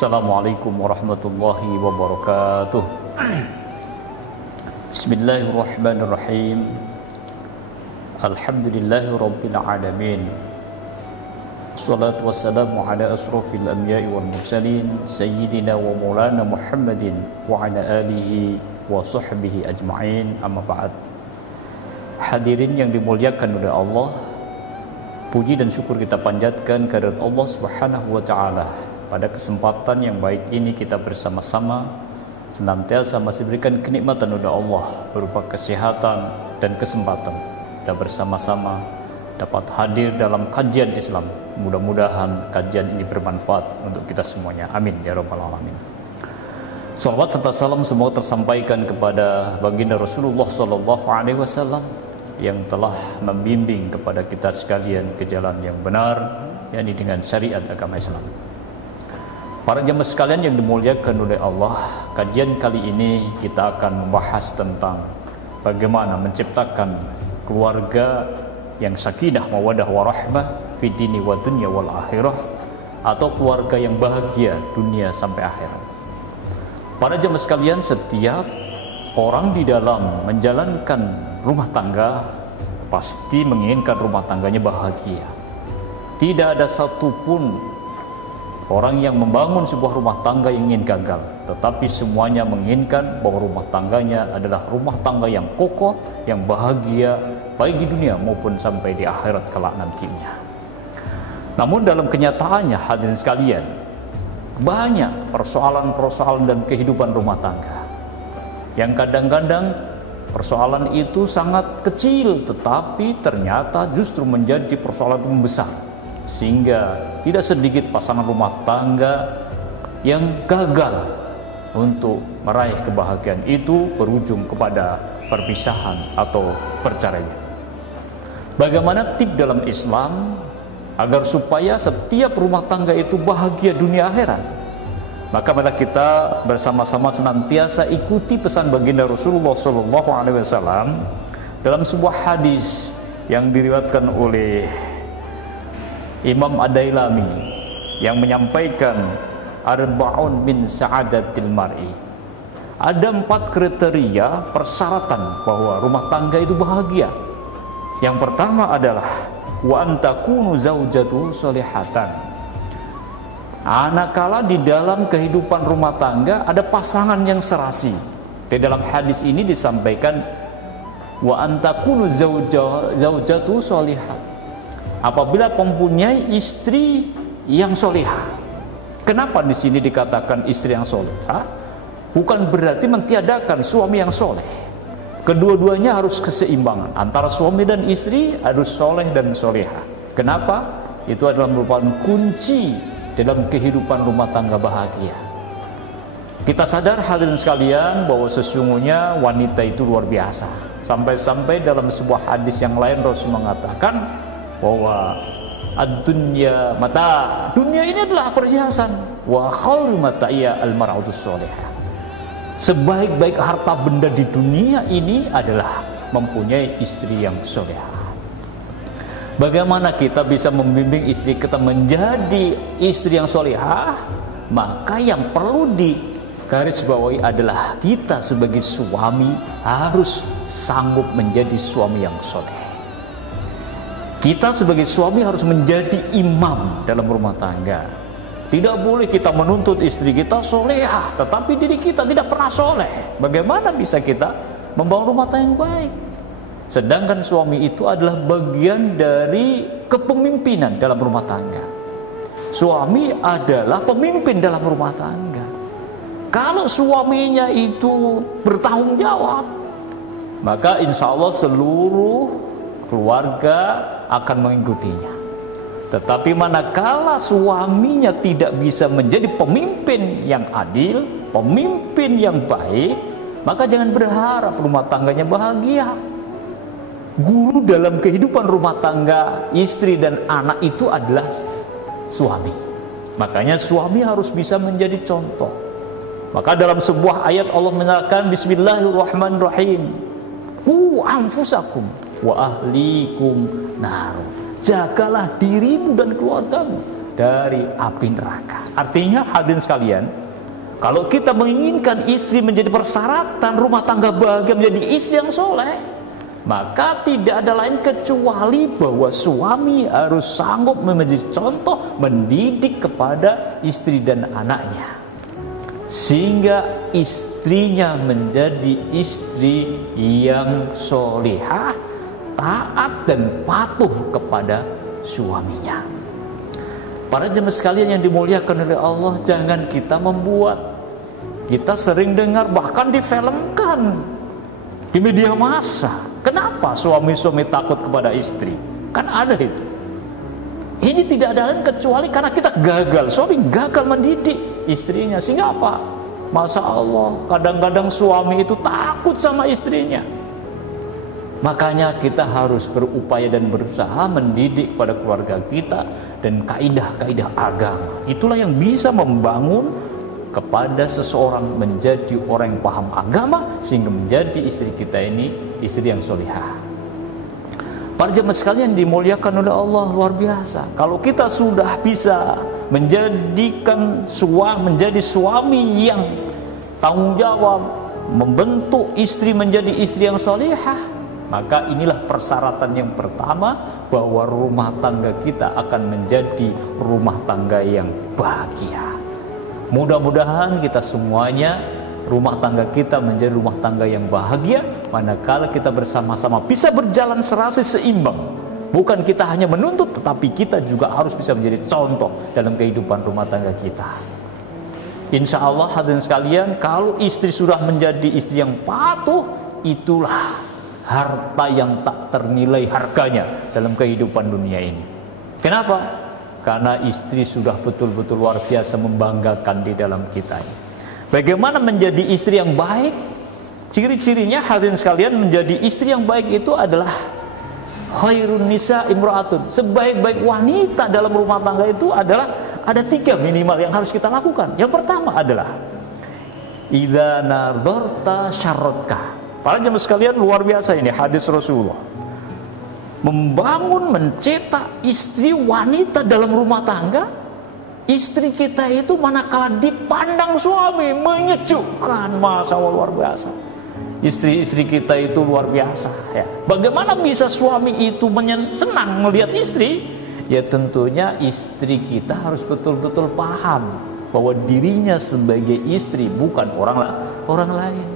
Assalamualaikum warahmatullahi wabarakatuh. Bismillahirrahmanirrahim. Alhamdulillahi rabbil alamin. Assalatu wassalamu ala asrafil anbiya'i wal mursalin sayyidina wa maulana Muhammadin wa ala alihi wa sahbihi ajma'in, amma ba'd. Hadirin yang dimuliakan oleh Allah, puji dan syukur kita panjatkan kehadirat Allah Subhanahu wa taala. Pada kesempatan yang baik ini kita bersama-sama senantiasa masih berikan kenikmatan oleh Allah berupa kesehatan dan kesempatan. Kita bersama-sama dapat hadir dalam kajian Islam. Mudah-mudahan kajian ini bermanfaat untuk kita semuanya. Amin ya rabbal alamin. Salawat serta salam semoga tersampaikan kepada baginda Rasulullah SAW yang telah membimbing kepada kita sekalian ke jalan yang benar, yakni dengan syariat agama Islam. Para jemaah sekalian yang dimuliakan oleh Allah, kajian kali ini kita akan membahas tentang bagaimana menciptakan keluarga yang sakinah mawaddah warahmah fi dini wa dunya wal akhirah, atau keluarga yang bahagia dunia sampai akhirat. Para jemaah sekalian, setiap orang di dalam menjalankan rumah tangga pasti menginginkan rumah tangganya bahagia. Tidak ada satupun orang yang membangun sebuah rumah tangga yang ingin gagal, tetapi semuanya menginginkan bahwa rumah tangganya adalah rumah tangga yang kokoh, yang bahagia, baik di dunia maupun sampai di akhirat kelak nantinya. Namun dalam kenyataannya, hadirin sekalian, banyak persoalan-persoalan dan kehidupan rumah tangga yang kadang-kadang persoalan itu sangat kecil, tetapi ternyata justru menjadi persoalan yang besar, sehingga tidak sedikit pasangan rumah tangga yang gagal untuk meraih kebahagiaan itu berujung kepada perpisahan atau perceraian. Bagaimana tip dalam Islam agar supaya setiap rumah tangga itu bahagia dunia akhirat? Maka marilah kita bersama-sama senantiasa ikuti pesan baginda Rasulullah SAW dalam sebuah hadis yang diriwayatkan oleh Imam Ad-Dailami yang menyampaikan arba'un min sa'adatil mar'i. Ada 4 kriteria persyaratan bahwa rumah tangga itu bahagia. Yang pertama adalah wa antakunu zaujatu solihatan. Anakala di dalam kehidupan rumah tangga ada pasangan yang serasi. Di dalam hadis ini disampaikan wa antakunu zaujatu solihatan, apabila mempunyai istri yang solehah. Kenapa di sini dikatakan istri yang solehah? Bukan berarti mentiadakan suami yang soleh. Kedua-duanya harus keseimbangan antara suami dan istri, harus soleh dan solehah. Kenapa? Itu adalah merupakan kunci dalam kehidupan rumah tangga bahagia. Kita sadar hadirin sekalian bahwa sesungguhnya wanita itu luar biasa. Sampai-sampai dalam sebuah hadis yang lain Rasul mengatakan bahwa ad-dunya mata, dunia ini adalah perhiasan, wa khairu mataiya al-mar'atus sholihah. Sebaik-baik harta benda di dunia ini adalah mempunyai istri yang solehah. Bagaimana kita bisa membimbing istri kita menjadi istri yang solehah? Maka yang perlu digarisbawahi adalah kita sebagai suami harus sanggup menjadi suami yang soleh. Kita sebagai suami harus menjadi imam dalam rumah tangga. Tidak boleh kita menuntut istri kita solehah, tetapi diri kita tidak pernah soleh. Bagaimana bisa kita membangun rumah tangga yang baik? Sedangkan suami itu adalah bagian dari kepemimpinan dalam rumah tangga. Suami adalah pemimpin dalam rumah tangga. Kalau suaminya itu bertanggung jawab, maka insya Allah seluruh keluarga akan mengikutinya. Tetapi manakala suaminya tidak bisa menjadi pemimpin yang adil, pemimpin yang baik, maka jangan berharap rumah tangganya bahagia. Guru dalam kehidupan rumah tangga, istri dan anak itu adalah suami. Makanya suami harus bisa menjadi contoh. Maka dalam sebuah ayat Allah menyatakan Bismillahirrahmanirrahim, Qu anfusakum wa ahlikum nar. Jagalah dirimu dan keluargamu dari api neraka. Artinya hadirin sekalian, kalau kita menginginkan istri menjadi persyaratan rumah tangga bahagia menjadi istri yang soleh, maka tidak ada lain kecuali bahwa suami harus sanggup menjadi contoh mendidik kepada istri dan anaknya, sehingga istrinya menjadi istri yang solihah, taat dan patuh kepada suaminya. Para jemaah sekalian yang dimuliakan oleh Allah, jangan kita membuat, kita sering dengar bahkan difilmkan di media massa. Kenapa suami-suami takut kepada istri? Kan ada itu. Ini tidak ada lain kecuali karena kita gagal. Suami gagal mendidik istrinya. Sehingga apa? Masya Allah, kadang-kadang suami itu takut sama istrinya. Makanya kita harus berupaya dan berusaha mendidik pada keluarga kita dan kaidah-kaidah agama. Itulah yang bisa membangun kepada seseorang menjadi orang yang paham agama, sehingga menjadi istri kita ini istri yang solihah. Para jemaah sekalian dimuliakan oleh Allah, luar biasa. Kalau kita sudah bisa menjadikan menjadi suami yang tanggung jawab, membentuk istri menjadi istri yang solihah, maka inilah persyaratan yang pertama bahwa rumah tangga kita akan menjadi rumah tangga yang bahagia. Mudah-mudahan kita semuanya rumah tangga kita menjadi rumah tangga yang bahagia manakala kita bersama-sama bisa berjalan serasi seimbang. Bukan kita hanya menuntut, tetapi kita juga harus bisa menjadi contoh dalam kehidupan rumah tangga kita. Insya Allah hadirin sekalian, kalau istri sudah menjadi istri yang patuh, itulah harta yang tak ternilai harganya dalam kehidupan dunia ini. Kenapa? Karena istri sudah betul-betul luar biasa membanggakan di dalam kita ini. Bagaimana menjadi istri yang baik? Ciri-cirinya hadirin sekalian, menjadi istri yang baik itu adalah khairun nisa imra'atun. Sebaik-baik wanita dalam rumah tangga itu adalah ada 3 minimal yang harus kita lakukan. Yang pertama adalah idza nadharta syarratka. Para jemaah sekalian, luar biasa ini hadis Rasulullah. Membangun, mencetak istri wanita dalam rumah tangga. Istri kita itu manakala dipandang suami menyejukkan, Masya Allah, luar biasa. Istri-istri kita itu luar biasa ya. Bagaimana bisa suami itu senang melihat istri? Ya tentunya istri kita harus betul-betul paham bahwa dirinya sebagai istri bukan orang lain.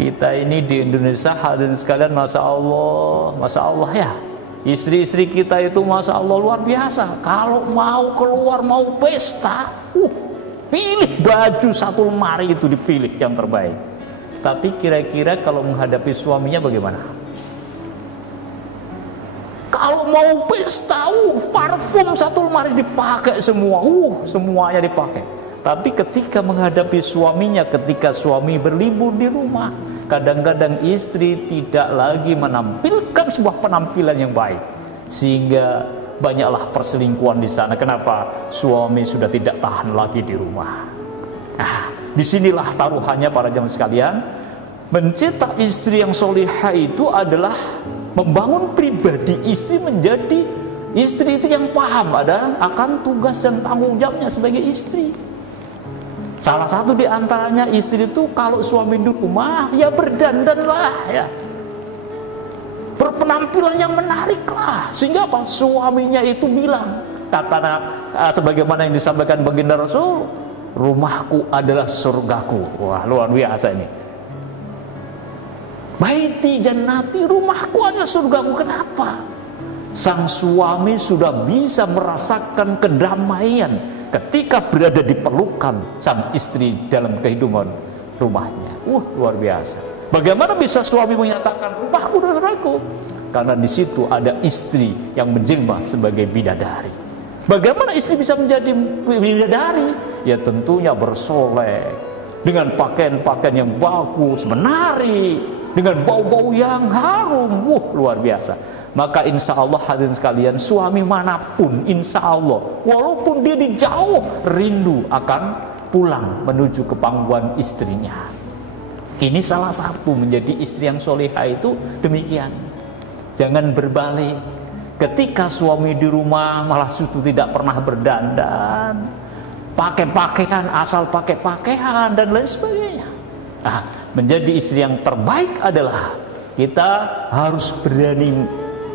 Kita ini di Indonesia hadirin sekalian, Masya Allah ya. Istri-istri kita itu Masya Allah luar biasa. Kalau mau keluar, mau pesta, pilih baju satu lemari itu dipilih yang terbaik. Tapi kira-kira kalau menghadapi suaminya bagaimana? Kalau mau pesta, parfum satu lemari dipakai semua, semuanya dipakai. Tapi ketika menghadapi suaminya, ketika suami berlibur di rumah, kadang-kadang istri tidak lagi menampilkan sebuah penampilan yang baik, sehingga banyaklah perselingkuhan di sana. Kenapa? Suami sudah tidak tahan lagi di rumah. Nah, disinilah taruhannya para jemaah sekalian. Mencetak istri yang solihah itu adalah membangun pribadi istri menjadi istri itu yang paham akan tugas dan tanggung jawabnya sebagai istri. Salah satu di antaranya istri itu kalau suami di rumah ya berdandanlah ya, berpenampilan yang menarik lah, sehingga apa? Suaminya itu bilang, sebagaimana yang disampaikan baginda Rasul, rumahku adalah surgaku. Wah, luar biasa ini. Baiti jannati, rumahku adalah surgaku. Kenapa? Sang suami sudah bisa merasakan kedamaian ketika berada di pelukan sang istri dalam kehidupan rumahnya. Luar biasa. Bagaimana bisa suami menyatakan rumahku adalah surgaku? karena di situ ada istri yang menjelma sebagai bidadari. Bagaimana istri bisa menjadi bidadari? Ya tentunya bersolek, dengan pakaian-pakaian yang bagus, menari, dengan bau-bau yang harum. Luar biasa. Maka insya Allah hadirin sekalian, suami manapun insya Allah, walaupun dia di jauh, rindu akan pulang menuju ke pangkuan istrinya. Ini salah satu menjadi istri yang solehah itu demikian. Jangan berbalik. Ketika suami di rumah malah justru tidak pernah berdandan, pakai pakaian, asal pakai pakaian dan lain sebagainya. Nah, menjadi istri yang terbaik adalah kita harus berani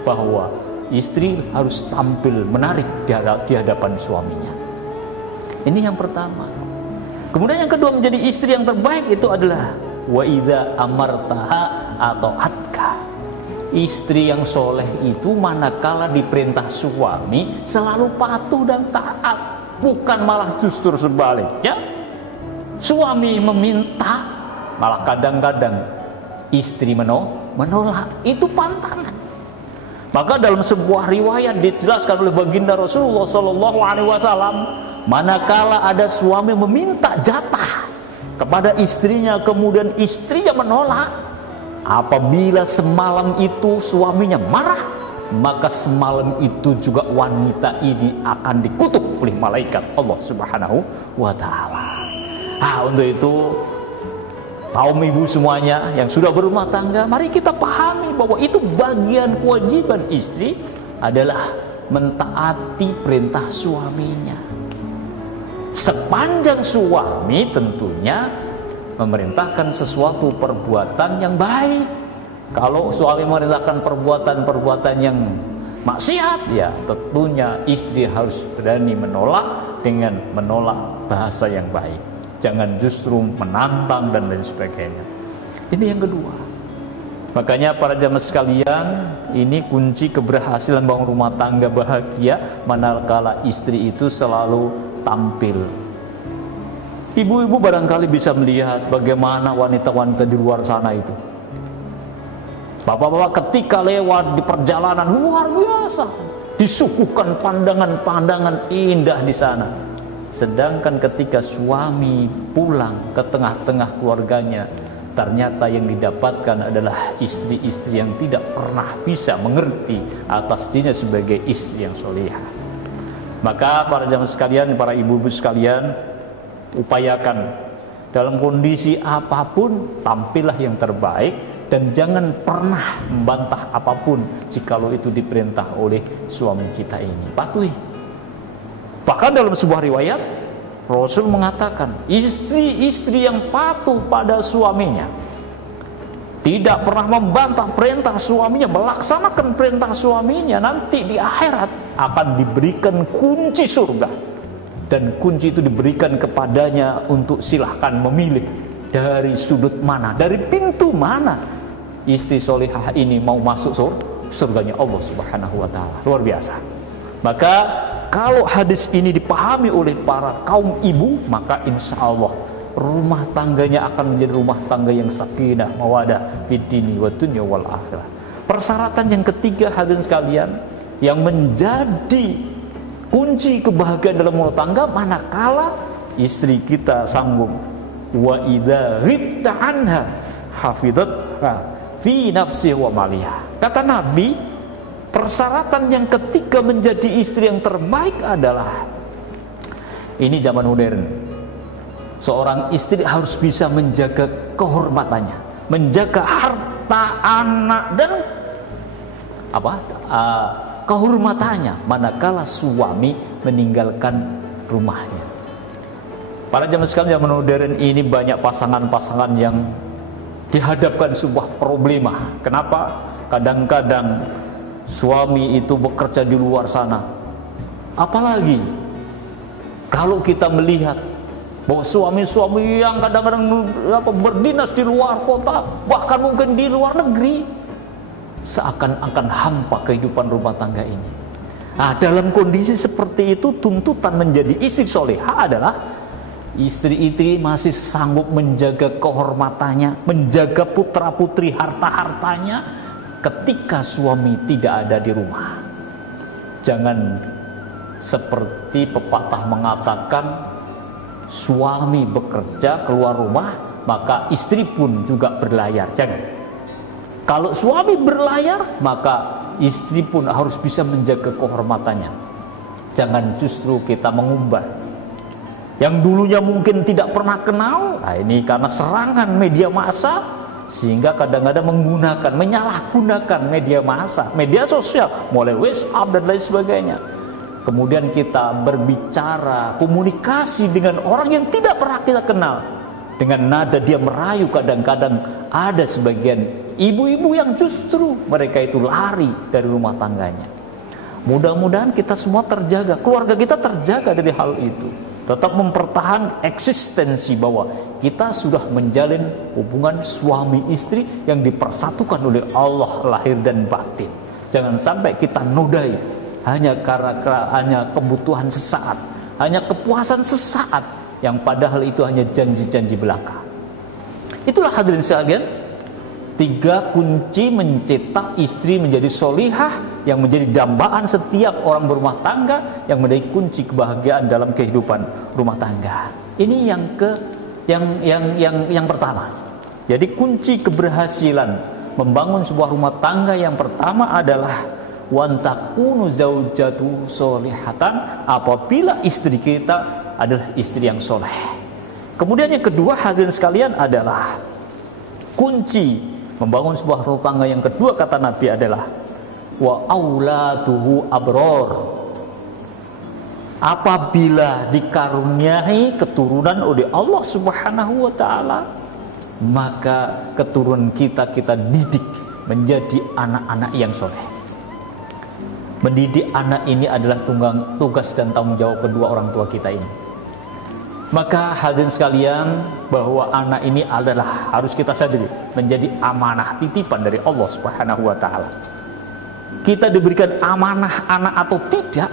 bahwa istri harus tampil menarik di hadapan suaminya. Ini yang pertama. Kemudian yang kedua, menjadi istri yang terbaik itu adalah wa idza amartaha atau atka. Istri yang soleh itu manakala diperintah suami selalu patuh dan taat, bukan malah justru sebaliknya. Suami meminta, malah kadang-kadang istri menolak. Itu pantangan. Maka dalam sebuah riwayat dijelaskan oleh baginda Rasulullah SAW, manakala ada suami meminta jatah kepada istrinya, kemudian istrinya menolak, apabila semalam itu suaminya marah, maka semalam itu juga wanita ini akan dikutuk oleh malaikat Allah Subhanahu wa ta'ala. Untuk itu kaum ibu semuanya yang sudah berumah tangga, mari kita pahami bahwa itu bagian kewajiban istri adalah mentaati perintah suaminya. Sepanjang suami tentunya memerintahkan sesuatu perbuatan yang baik. Kalau suami memerintahkan perbuatan-perbuatan yang maksiat, ya tentunya istri harus berani menolak dengan menolak bahasa yang baik. Jangan justru menantang dan lain sebagainya. Ini yang kedua. Makanya para jamaah sekalian, ini kunci keberhasilan bangun rumah tangga bahagia manakala istri itu selalu tampil. Ibu-ibu barangkali bisa melihat bagaimana wanita-wanita di luar sana itu. Bapak-bapak ketika lewat di perjalanan luar biasa, disuguhkan pandangan-pandangan indah di sana. Sedangkan ketika suami pulang ke tengah-tengah keluarganya, ternyata yang didapatkan adalah istri-istri yang tidak pernah bisa mengerti atas dirinya sebagai istri yang solehah. Maka para jamaah sekalian, para ibu-ibu sekalian, upayakan dalam kondisi apapun tampillah yang terbaik dan jangan pernah membantah apapun jikalau itu diperintah oleh suami kita ini. Patuhi. Bahkan dalam sebuah riwayat Rasul mengatakan, istri-istri yang patuh pada suaminya, tidak pernah membantah perintah suaminya, melaksanakan perintah suaminya, nanti di akhirat akan diberikan kunci surga. Dan kunci itu diberikan kepadanya untuk silahkan memilih dari sudut mana, dari pintu mana istri solihah ini mau masuk surganya Allah Subhanahu wa ta'ala. Luar biasa. Maka kalau hadis ini dipahami oleh para kaum ibu, maka insya Allah rumah tangganya akan menjadi rumah tangga yang sakinah mawadah fid dini wa dunya wal akhirah. Persyaratan yang ketiga hadirin sekalian, yang menjadi kunci kebahagiaan dalam rumah tangga manakala istri kita sanggup wa idza ghibta anha hafizat fi nafsi wa maliha. Kata Nabi, persyaratan yang ketiga menjadi istri yang terbaik adalah, ini zaman modern, seorang istri harus bisa menjaga kehormatannya, menjaga harta anak dan kehormatannya manakala suami meninggalkan rumahnya. Para jamaah sekalian, zaman modern ini banyak pasangan-pasangan yang dihadapkan sebuah problema. Kenapa? Kadang-kadang suami itu bekerja di luar sana. Apalagi kalau kita melihat bahwa suami-suami yang kadang-kadang berdinas di luar kota, bahkan mungkin di luar negeri, seakan-akan hampa kehidupan rumah tangga ini. Nah, dalam kondisi seperti itu, tuntutan menjadi istri solehah adalah istri-istri masih sanggup menjaga kehormatannya, menjaga putra-putri harta-hartanya, ketika suami tidak ada di rumah. Jangan seperti pepatah mengatakan suami bekerja keluar rumah maka istri pun juga berlayar. Jangan. Kalau suami berlayar maka istri pun harus bisa menjaga kehormatannya. Jangan justru kita mengubah yang dulunya mungkin tidak pernah kenal. Nah, ini karena serangan media massa sehingga kadang-kadang menyalahgunakan media massa, media sosial, mulai WhatsApp dan lain sebagainya. Kemudian kita berbicara, komunikasi dengan orang yang tidak pernah kita kenal. Dengan nada dia merayu, kadang-kadang ada sebagian ibu-ibu yang justru mereka itu lari dari rumah tangganya. Mudah-mudahan kita semua terjaga, keluarga kita terjaga dari hal itu. Tetap mempertahankan eksistensi bahwa kita sudah menjalin hubungan suami istri yang dipersatukan oleh Allah lahir dan batin. Jangan sampai kita nodai hanya karena kebutuhan sesaat, hanya kepuasan sesaat yang padahal itu hanya janji-janji belaka. Itulah hadirin sekalian, 3 kunci mencetak istri menjadi solihah yang menjadi dambaan setiap orang berumah tangga, yang menjadi kunci kebahagiaan dalam kehidupan rumah tangga. Ini yang pertama. Jadi kunci keberhasilan membangun sebuah rumah tangga yang pertama adalah wantakunu zaujatu solihatan, apabila istri kita adalah istri yang soleh. Kemudian yang kedua hadirin sekalian adalah kunci membangun sebuah rumah tangga yang kedua, kata Nabi, adalah wa auladuhu abror. Apabila dikaruniai keturunan oleh Allah Subhanahu wa taala, maka keturunan kita didik menjadi anak-anak yang soleh. Mendidik anak ini adalah tugas dan tanggung jawab kedua orang tua kita ini. Maka hadirin sekalian, bahwa anak ini adalah harus kita sadari menjadi amanah titipan dari Allah Subhanahu wa taala. Kita diberikan amanah anak atau tidak,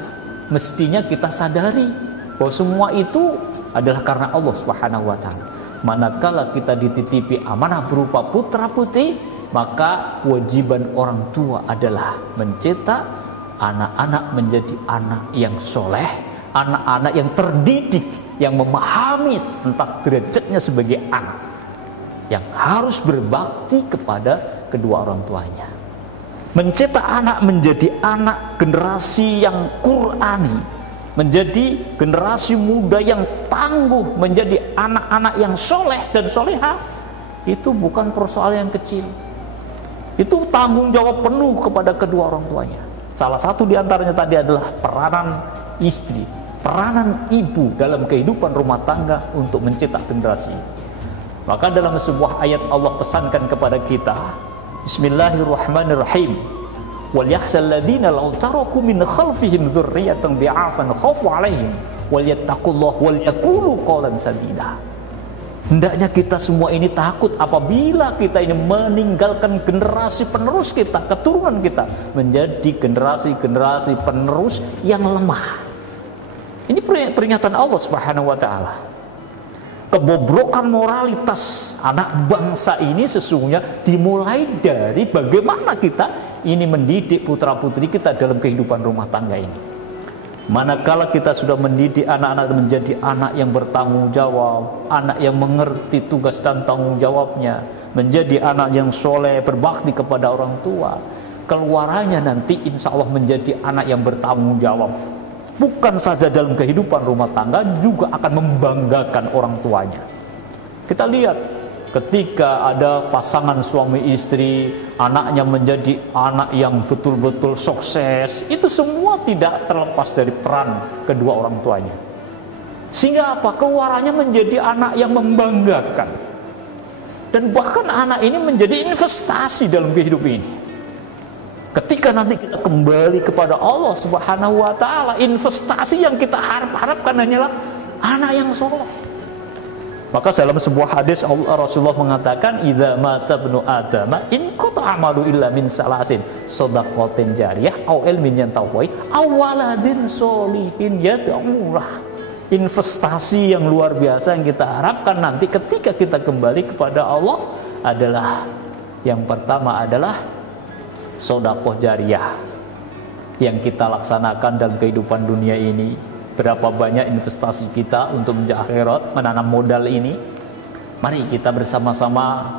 mestinya kita sadari bahwa semua itu adalah karena Allah Subhanahu wa taala. Manakala kita dititipi amanah berupa putra putri, maka kewajiban orang tua adalah mencetak anak-anak menjadi anak yang soleh, anak-anak yang terdidik, yang memahami tentang derajatnya sebagai anak, yang harus berbakti kepada kedua orang tuanya. Mencetak anak menjadi anak generasi yang Qur'ani, menjadi generasi muda yang tangguh, menjadi anak-anak yang soleh dan soleha, itu bukan persoalan yang kecil. Itu tanggung jawab penuh kepada kedua orang tuanya. Salah satu diantaranya tadi adalah peranan istri, peranan ibu dalam kehidupan rumah tangga untuk mencetak generasi. Maka dalam sebuah ayat Allah pesankan kepada kita, Bismillahirrahmanirrahim, wal yahsal ladina law taraku min khalfihim dzurriyyatan dhi'afan khafu 'alaihim wal yattaqullaha wal yaqulu qawlan sadida. Hendaknya kita semua ini takut apabila kita ini meninggalkan generasi penerus kita, keturunan kita menjadi generasi-generasi penerus yang lemah. Ini peringatan Allah Subhanahu wa taala. Kebobrokan moralitas anak bangsa ini sesungguhnya dimulai dari bagaimana kita ini mendidik putra-putri kita dalam kehidupan rumah tangga ini. Manakala kita sudah mendidik anak-anak menjadi anak yang bertanggung jawab, anak yang mengerti tugas dan tanggung jawabnya, menjadi anak yang soleh, berbakti kepada orang tua, keluarannya nanti insya Allah menjadi anak yang bertanggung jawab. Bukan saja dalam kehidupan rumah tangga, juga akan membanggakan orang tuanya. Kita lihat ketika ada pasangan suami istri, anaknya menjadi anak yang betul-betul sukses, itu semua tidak terlepas dari peran kedua orang tuanya. Sehingga apa? Keluarannya menjadi anak yang membanggakan. Dan bahkan anak ini menjadi investasi dalam kehidupan ini. Ketika nanti kita kembali kepada Allah Subhanahu wa taala, investasi yang kita harapkan hanyalah anak yang soleh. Maka dalam sebuah hadis Rasulullah mengatakan, idza mata ibnu adama in qata amalu illa min salasin, shadaqatin jariyah aw ilmin yantawai aw waladin sholihin yad'ulah. Investasi yang luar biasa yang kita harapkan nanti ketika kita kembali kepada Allah adalah yang pertama adalah sedekah jariyah yang kita laksanakan dalam kehidupan dunia ini. Berapa banyak investasi kita untuk menjaga akhirat, menanam modal ini. Mari kita bersama-sama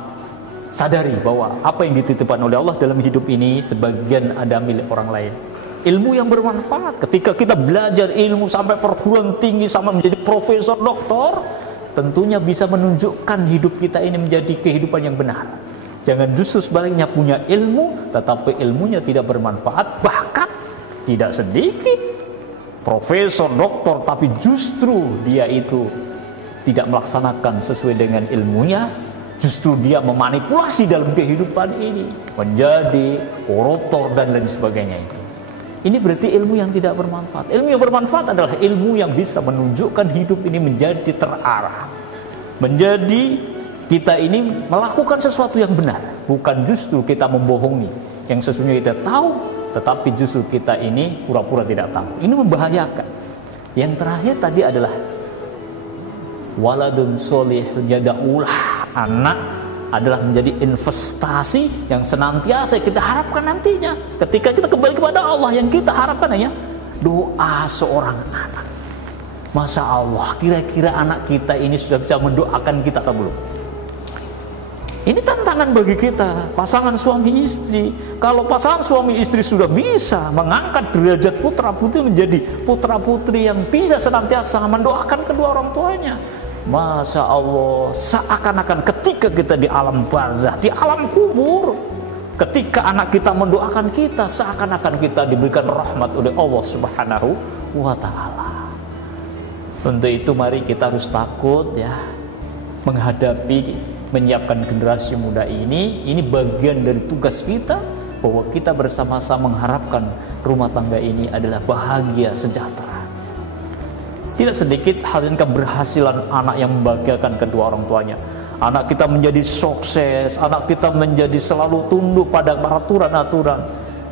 sadari bahwa apa yang dititipkan oleh Allah dalam hidup ini sebagian ada milik orang lain. Ilmu yang bermanfaat, ketika kita belajar ilmu sampai perguruan tinggi, sampai menjadi profesor, doktor, tentunya bisa menunjukkan hidup kita ini menjadi kehidupan yang benar. Jangan justru sebaliknya punya ilmu tetapi ilmunya tidak bermanfaat. Bahkan tidak sedikit profesor, doktor, tapi justru dia itu tidak melaksanakan sesuai dengan ilmunya. Justru dia memanipulasi dalam kehidupan ini, menjadi koruptor dan lain sebagainya itu. Ini berarti ilmu yang tidak bermanfaat. Ilmu yang bermanfaat adalah ilmu yang bisa menunjukkan hidup ini menjadi terarah, menjadi kita ini melakukan sesuatu yang benar, bukan justru kita membohongi yang sesungguhnya kita tahu, tetapi justru kita ini pura-pura tidak tahu. Ini membahayakan. Yang terakhir tadi adalah waladun sholihun yad'ulah, anak adalah menjadi investasi yang senantiasa kita harapkan nantinya. Ketika kita kembali kepada Allah, yang kita harapkan hanya doa seorang anak. Masya Allah, kira-kira anak kita ini sudah bisa mendoakan kita atau belum? Ini tantangan bagi kita, pasangan suami istri. Kalau pasangan suami istri sudah bisa mengangkat derajat putra putri menjadi putra putri yang bisa senantiasa mendoakan kedua orang tuanya, Masya Allah, seakan-akan ketika kita di alam barzah, di alam kubur, ketika anak kita mendoakan kita, seakan-akan kita diberikan rahmat oleh Allah Subhanahu wa Ta'ala. Untuk itu mari kita harus takut ya, menghadapi, menyiapkan generasi muda ini. Ini bagian dari tugas kita, bahwa kita bersama-sama mengharapkan rumah tangga ini adalah bahagia, sejahtera. Tidak sedikit hal keberhasilan anak yang membahagiakan kedua orang tuanya. Anak kita menjadi sukses, anak kita menjadi selalu tunduk pada peraturan-aturan.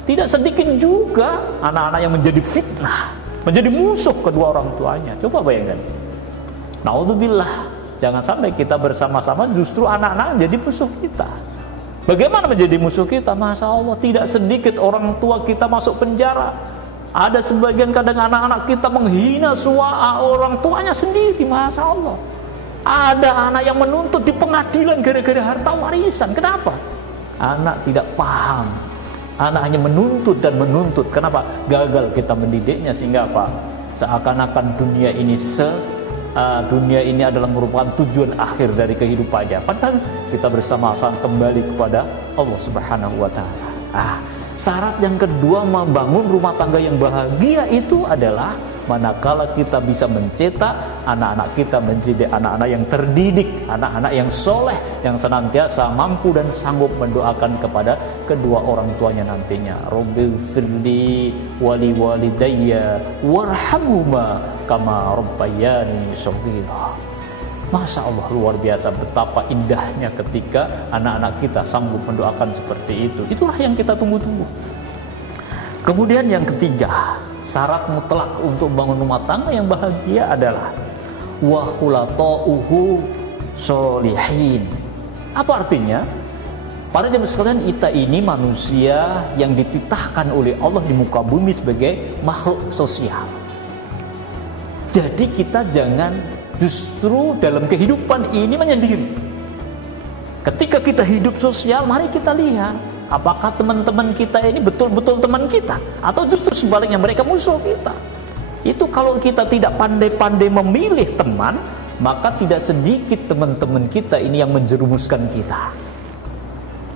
Tidak sedikit juga anak-anak yang menjadi fitnah, menjadi musuh kedua orang tuanya. Coba bayangkan. Naudzubillah, jangan sampai kita bersama-sama justru anak-anak menjadi musuh kita. Bagaimana menjadi musuh kita? Masya Allah, tidak sedikit orang tua kita masuk penjara. Ada sebagian kadang anak-anak kita menghina orang tuanya sendiri. Masya Allah. Ada anak yang menuntut di pengadilan gara-gara harta warisan. Kenapa? Anak tidak paham. Anak hanya menuntut dan menuntut. Kenapa? Gagal kita mendidiknya, sehingga apa? Seakan-akan dunia ini adalah merupakan tujuan akhir dari kehidupannya. Padahal kita bersama-sama kembali kepada Allah Subhanahu wa Ta'ala. Syarat yang kedua membangun rumah tangga yang bahagia itu adalah manakala kita bisa mencetak anak-anak kita menjadi anak-anak yang terdidik, anak-anak yang soleh, yang senantiasa mampu dan sanggup mendoakan kepada kedua orang tuanya nantinya. Rabbil firli wali walidayya warhamhuma kama rabbayani shaghira. Masya Allah, luar biasa betapa indahnya ketika anak-anak kita sanggup mendoakan seperti itu. Itulah yang kita tunggu-tunggu. Kemudian yang ketiga, syarat mutlak untuk bangun rumah tangga yang bahagia adalah wa khulata'uhu sholihin. Apa artinya? Para jemaah sekalian, kita ini manusia yang dititahkan oleh Allah di muka bumi sebagai makhluk sosial. Jadi kita jangan justru dalam kehidupan ini menyendiri. Ketika kita hidup sosial, mari kita lihat apakah teman-teman kita ini betul-betul teman kita, atau justru sebaliknya mereka musuh kita. Itu kalau kita tidak pandai-pandai memilih teman, maka tidak sedikit teman-teman kita ini yang menjerumuskan kita.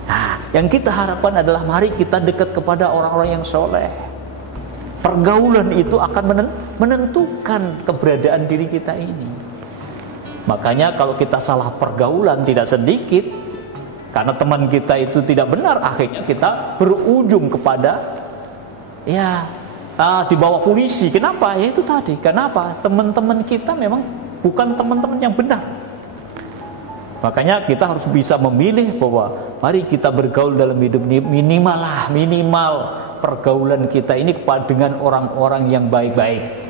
Nah, yang kita harapkan adalah mari kita dekat kepada orang-orang yang soleh. Pergaulan itu akan menentukan keberadaan diri kita ini. Makanya kalau kita salah pergaulan tidak sedikit, karena teman kita itu tidak benar, akhirnya kita berujung kepada dibawa polisi. Kenapa? Ya itu tadi. Kenapa? Teman-teman kita memang bukan teman-teman yang benar. Makanya kita harus bisa memilih bahwa mari kita bergaul dalam hidup ini, minimal pergaulan kita ini dengan orang-orang yang baik-baik.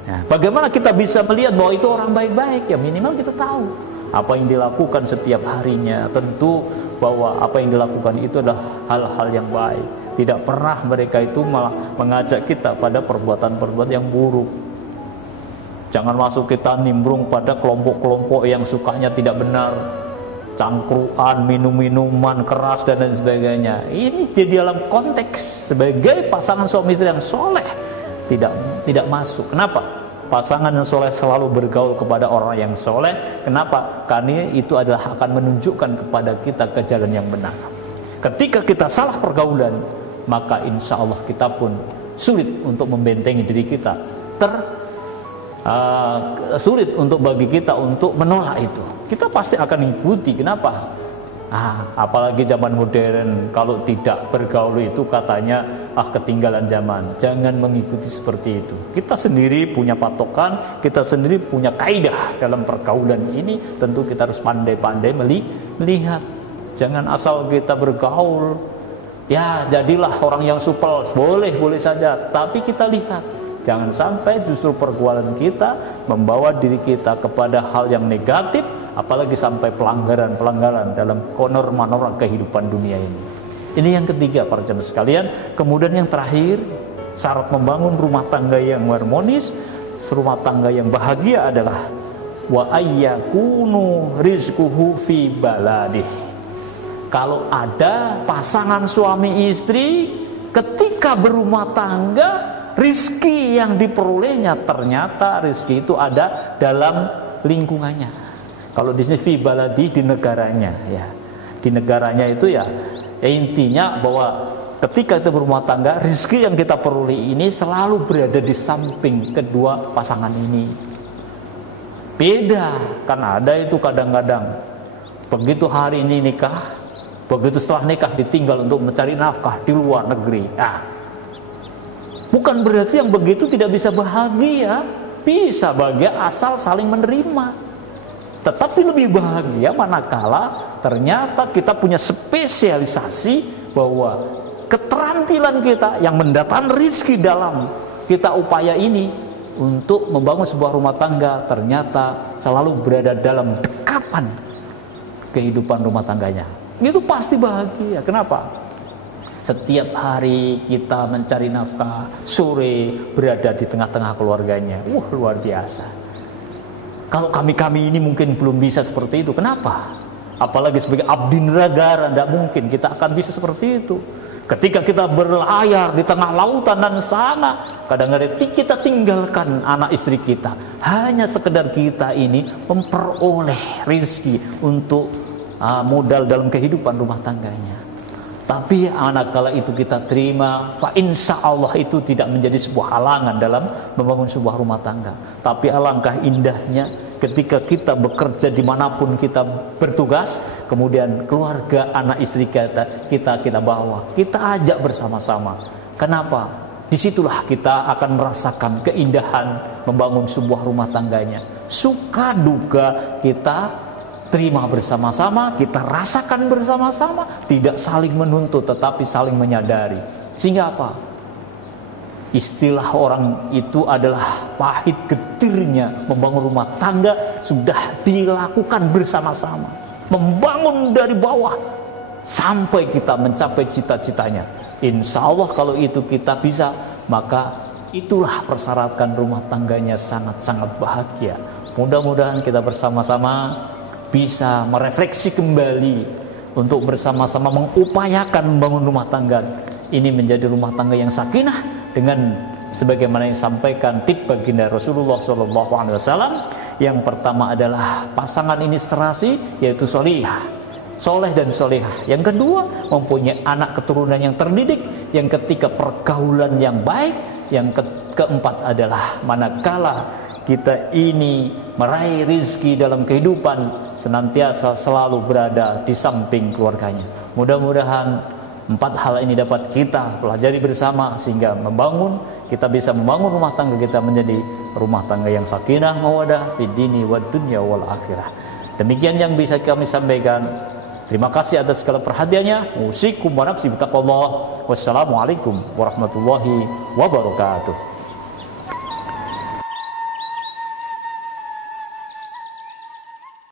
Nah, bagaimana kita bisa melihat bahwa itu orang baik-baik? Ya minimal kita tahu apa yang dilakukan setiap harinya. Tentu bahwa apa yang dilakukan itu adalah hal-hal yang baik. Tidak pernah mereka itu malah mengajak kita pada perbuatan-perbuatan yang buruk. Jangan masuk kita nimbrung pada kelompok-kelompok yang sukanya tidak benar, cangkruan, minum-minuman keras dan lain sebagainya. Ini di dalam konteks sebagai pasangan suami istri yang soleh tidak masuk. Kenapa? Pasangan yang soleh selalu bergaul kepada orang yang soleh. Kenapa? Karena itu adalah akan menunjukkan kepada kita ke jalan yang benar. Ketika kita salah pergaulan, maka insya Allah kita pun sulit untuk membentengi diri kita, sulit untuk bagi kita untuk menolak itu. Kita pasti akan ikuti. Kenapa? Apalagi zaman modern, kalau tidak bergaul itu katanya ketinggalan zaman. Jangan mengikuti seperti itu. Kita sendiri punya patokan, kita sendiri punya kaidah dalam pergaulan ini. Tentu kita harus pandai-pandai melihat. Jangan asal kita bergaul, ya jadilah orang yang supel, boleh saja, tapi kita lihat. Jangan sampai justru pergaulan kita membawa diri kita kepada hal yang negatif, apalagi sampai pelanggaran dalam norma-norma kehidupan dunia ini. Ini yang ketiga para jemaah sekalian. Kemudian yang terakhir, syarat membangun rumah tangga yang harmonis, rumah tangga yang bahagia adalah wa ayyakunu rizquhu fi baladih. Kalau ada pasangan suami istri ketika berumah tangga, rizki yang diperolehnya ternyata rizki itu ada dalam lingkungannya. Kalau di sini fi baladi, di negaranya, ya. Di negaranya itu ya intinya bahwa ketika kita berumah tangga, rizki yang kita peroleh ini selalu berada di samping kedua pasangan ini. Beda, kan ada itu kadang-kadang begitu hari ini nikah, begitu setelah nikah ditinggal untuk mencari nafkah di luar negeri. Bukan berarti yang begitu tidak bisa bahagia. Bisa bahagia asal saling menerima. Tetapi lebih bahagia manakala ternyata kita punya spesialisasi bahwa keterampilan kita yang mendatangkan rizki dalam kita upaya ini untuk membangun sebuah rumah tangga ternyata selalu berada dalam dekapan kehidupan rumah tangganya. Itu pasti bahagia. Kenapa? Setiap hari kita mencari nafkah, sore berada di tengah-tengah keluarganya. Luar biasa. Kalau kami ini mungkin belum bisa seperti itu. Kenapa? Apalagi sebagai abdi negara, tidak mungkin kita akan bisa seperti itu. Ketika kita berlayar di tengah lautan dan sana, kadang-kadang kita tinggalkan anak istri kita. Hanya sekedar kita ini memperoleh rezeki untuk modal dalam kehidupan rumah tangganya. Tapi manakala itu kita terima, fa insya Allah itu tidak menjadi sebuah halangan dalam membangun sebuah rumah tangga. Tapi alangkah indahnya ketika kita bekerja dimanapun kita bertugas, kemudian keluarga, anak istri kita bawa, kita ajak bersama-sama. Kenapa? Disitulah kita akan merasakan keindahan membangun sebuah rumah tangganya. Suka duka kita terima bersama-sama, kita rasakan bersama-sama, tidak saling menuntut tetapi saling menyadari. Sehingga apa? Istilah orang itu adalah pahit getirnya membangun rumah tangga sudah dilakukan bersama-sama. Membangun dari bawah sampai kita mencapai cita-citanya. Insya Allah kalau itu kita bisa, maka itulah persyaratan rumah tangganya sangat-sangat bahagia. Mudah-mudahan kita bersama-sama bisa merefleksi kembali untuk bersama-sama mengupayakan membangun rumah tangga ini menjadi rumah tangga yang sakinah dengan sebagaimana yang disampaikan tip baginda Rasulullah SAW. Yang pertama adalah pasangan ini serasi, yaitu soleh dan solehah. Yang kedua mempunyai anak keturunan yang terdidik. Yang ketiga pergaulan yang baik. Yang keempat adalah manakala kita ini meraih rizki dalam kehidupan senantiasa selalu berada di samping keluarganya. Mudah-mudahan 4 hal ini dapat kita pelajari bersama sehingga kita bisa membangun rumah tangga kita menjadi rumah tangga yang sakinah mawaddah fid dini wad dunya wal akhirah. Demikian yang bisa kami sampaikan. Terima kasih atas segala perhatiannya. Usikum wa nafsi bittaqwallah. Wassalamualaikum warahmatullahi wabarakatuh.